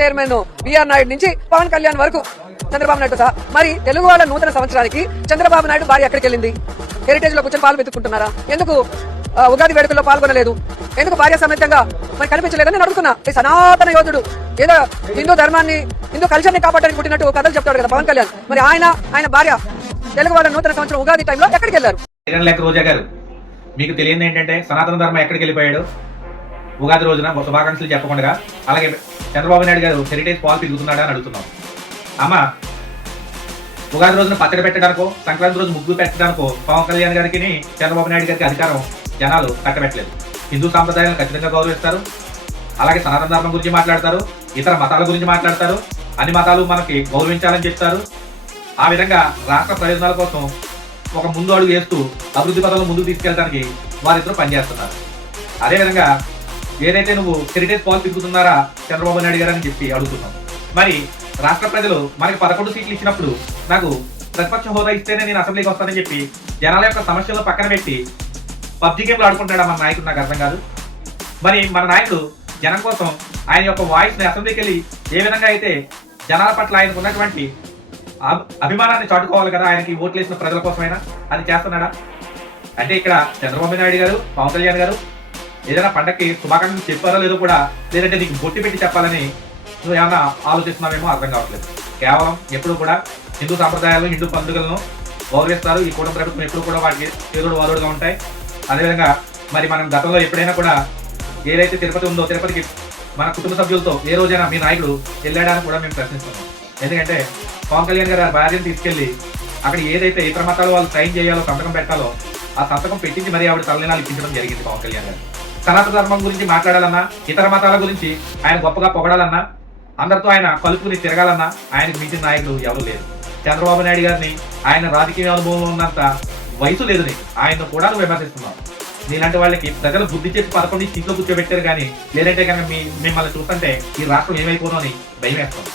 Chairman BR Naidu నుంచి పవన్ కళ్యాణ్ వరకు చంద్రబాబు నాయుడు సహా. మరి తెలుగు వాళ్ళ నూతన సంవత్సరానికి చంద్రబాబు నాయుడు భార్య ఎక్కడికి వెళ్ళింది? హెరిటేజ్ లో కూర్చొని పాలు వెతుక్కుంటున్నారా? ఎందుకు ఉగాది వేడుకల్లో పాల్గొనలేదు? ఎందుకు భార్య సమేతంగా మరి కనిపించలేదని నేను అడుగుతున్నా. ఈ సనాతన యోధుడు ఏదో హిందూ ధర్మాన్ని హిందూ కల్చర్ ని కాపాడడానికి పుట్టినట్టు కథలు చెప్తాడు కదా పవన్ కళ్యాణ్. మరి ఆయన భార్య తెలుగు వాళ్ళ నూతన సంవత్సరం ఉగాది టైంలో ఎక్కడికి వెళ్ళారు? రోజా గారు, మీకు తెలియదు ఏంటంటే సనాతన ధర్మం ఎక్కడికి వెళ్ళిపోయాడు? ఉగాది రోజున శుభాకాంక్షలు చెప్పకుండా అలాగే చంద్రబాబు నాయుడు గారు హెరిటేజ్ పాలు పిలుగుతున్నాడా అని అడుగుతున్నాం. అమ్మ, ఉగాది రోజున పచ్చడి పెట్టడానికో సంక్రాంతి రోజు ముగ్గులు పెట్టడానికో పవన్ కళ్యాణ్ గారికి చంద్రబాబు నాయుడు గారికి అధికారం జనాలు కట్టబెట్టలేదు. హిందూ సాంప్రదాయాలను ఖచ్చితంగా గౌరవిస్తారు, అలాగే సనాతన ధర్మం గురించి మాట్లాడతారు, ఇతర మతాల గురించి మాట్లాడతారు, అన్ని మతాలు మనకి గౌరవించాలని చెప్తారు. ఆ విధంగా రాష్ట్ర ప్రయోజనాల కోసం ఒక ముందు అడుగు వేస్తూ అభివృద్ధి పథంలో ముందుకు తీసుకెళ్ళడానికి వారిద్దరూ పనిచేస్తున్నారు. అదేవిధంగా ఏదైతే నువ్వు హెరిటేజ్ పాలు తిరుగుతున్నారా చంద్రబాబు నాయుడు గారు అని చెప్పి అడుగుతున్నావు. మరి రాష్ట్ర ప్రజలు మనకి 11 సీట్లు ఇచ్చినప్పుడు నాకు ప్రతిపక్ష హోదా ఇస్తేనే నేను అసెంబ్లీకి వస్తానని చెప్పి జనాల యొక్క సమస్యలను పక్కన పెట్టి పబ్జీ గేమ్లు ఆడుకుంటాడా మన నాయకుడు? నాకు అర్థం కాదు. మరి మన నాయకుడు జనం కోసం ఆయన యొక్క వాయిస్ ని అసెంబ్లీకి వెళ్ళి ఏ విధంగా అయితే జనాల పట్ల ఆయనకు ఉన్నటువంటి అభిమానాన్ని చాటుకోవాలి కదా, ఆయనకి ఓట్లు వేసిన ప్రజల కోసమైనా అది చేస్తున్నాడా? అంటే ఇక్కడ చంద్రబాబు నాయుడు గారు పవన్ కళ్యాణ్ గారు ఏదైనా పండగకి శుభాకాంక్షలు చెప్పారో లేదో కూడా, లేదంటే నీకు బొట్టి పెట్టి చెప్పాలని నువ్వు ఏమన్నా ఆలోచిస్తున్నావేమో అర్థం కావట్లేదు. కేవలం ఎప్పుడు కూడా హిందూ సాంప్రదాయాలు హిందూ పండుగలను గౌరవిస్తారు. ఈ కూటమి ప్రభుత్వం ఎప్పుడు కూడా వాటికి చేదుడు వాదుడుగా ఉంటాయి. అదేవిధంగా మరి మనం గతంలో ఎప్పుడైనా కూడా ఏదైతే తిరుపతి ఉందో తిరుపతికి మన కుటుంబ సభ్యులతో ఏ రోజైనా మీ నాయకుడు వెళ్ళాడని కూడా మేము ప్రశ్నిస్తున్నాం. ఎందుకంటే పవన్ కళ్యాణ్ గారు భార్యను తీసుకెళ్లి అక్కడ ఏదైతే ఇతర మతాలు వాళ్ళు సైన్ చేయాలో సంతకం పెట్టాలో ఆ సంతకం పెట్టించి మరి ఆవిడ తలనినాలు ఇప్పించడం జరిగింది పవన్ కళ్యాణ్ గారు. సనాతన ధర్మం గురించి మాట్లాడాలన్నా, ఇతర మతాల గురించి ఆయన గొప్పగా పొగడాలన్నా, అందరితో ఆయన కలుపుకుని తిరగాలన్నా ఆయనకు మించిన నాయకుడు ఎవరు లేరు. చంద్రబాబు నాయుడు గారిని ఆయన రాజకీయ అనుభవం ఉన్నంత వయసు లేదని ఆయన కూడా నువ్వు విమర్శిస్తున్నావు. నీలాంటి వాళ్ళకి ప్రజలు బుద్ధి చెప్పి 11 సీట్లో కూర్చోబెట్టారు కానీ, లేదంటే కనుక మిమ్మల్ని చూస్తుంటే ఈ రాష్ట్రం ఏమైపోతుందో అని భయం వేస్తాం.